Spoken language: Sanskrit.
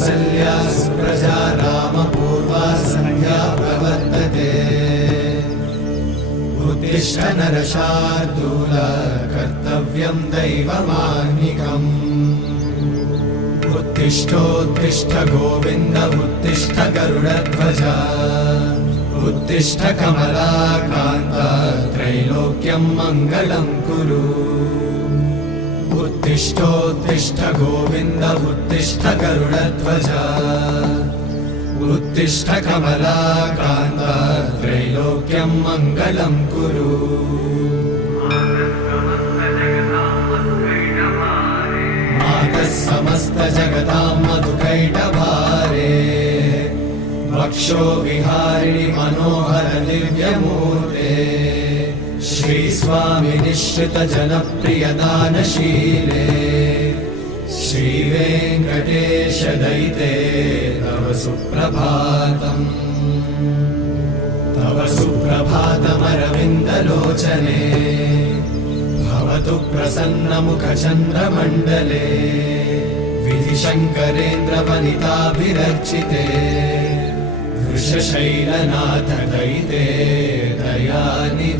कौसल्या सुप्रजा रामपूर्वा सन्ध्या प्रवर्तते उत्तिष्ठ नरशार्दूल कर्तव्यं दैवमाह्निकम् उत्तिष्ठोत्तिष्ठ गोविन्द उत्तिष्ठ गरुडध्वज उत्तिष्ठ कमलाकान्त त्रैलोक्यं मङ्गलं कुरु उत्तिष्ठोत्तिष्ठ गोविन्द उत्तिष्ठ गरुडध्वज उत्तिष्ठ कमलाकान्त त्रैलोक्यं मङ्गलं कुरु मातः समस्त जगतां मधुकैटभारे वक्षो विहारिणि मनोहर दिव्यमूर्ते श्रीस्वामि निश्चित जनप्रिय दानशीले श्रीवेङ्कटेश दयिते तव सुप्रभातम् तव सुप्रभातमरविन्दलोचने भवतु प्रसन्नमुखचन्द्रमण्डले विधिशङ्करेन्द्रवनिताभिरर्चिते वृषशैलनाथ दयिते दयानिधे।